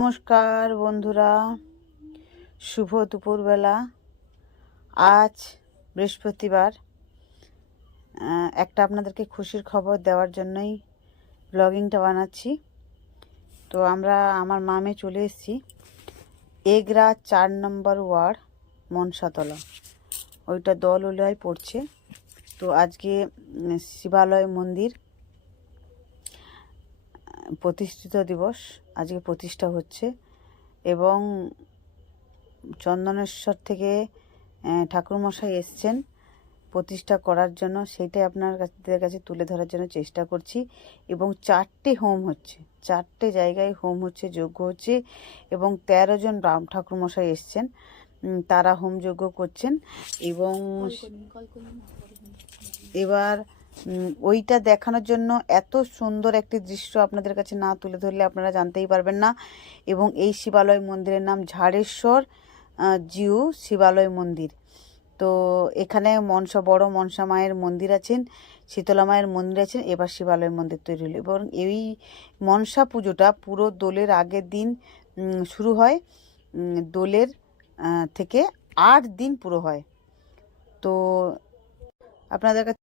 নমস্কার বন্ধুরা, শুভ দুপুরবেলা। আজ বৃহস্পতিবার। একটা আপনাদেরকে খুশির খবর দেওয়ার জন্যই ব্লগিংটা বানাচ্ছি। তো আমরা, আমার মামে চলে এসেছি। এগরা চার নম্বর ওয়ার্ড, মনসাতলা। ওইটা দল উলয় পড়ছে। তো আজকে শিবালয় মন্দির প্রতিষ্ঠিত দিবস আজকে প্রতিষ্ঠা হচ্ছে এবং চন্দনেশ্বর থেকে ঠাকুরমশাই এসছেন প্রতিষ্ঠা করার জন্য। সেইটাই আপনার কাছে কাছে তুলে ধরার জন্য চেষ্টা করছি। এবং চারটে হোম হচ্ছে চারটে জায়গায় হোম হচ্ছে যজ্ঞ হচ্ছে এবং তেরো জন রাম ঠাকুরমশাই এসছেন। তারা হোম যজ্ঞ করছেন এবং এবার ওইটা দেখানোর জন্য এত সুন্দর একটি দৃশ্য আপনাদের কাছে না তুলে ধরলে আপনারা জানতেই পারবেন না। এবং এই শিবালয় মন্দিরের নাম ঝাড়েশ্বর জিউ শিবালয় মন্দির। তো এখানে মনসা, বড় মনসা মায়ের মন্দির আছেন, শীতলা মায়ের মন্দির আছেন, এবার শিবালয় মন্দির তৈরি হলো। এবং এই মনসা পুজোটা পুরো দোলের আগের দিন শুরু হয় দোলের থেকে আট দিন পুরো হয়। তো আপনাদের কাছে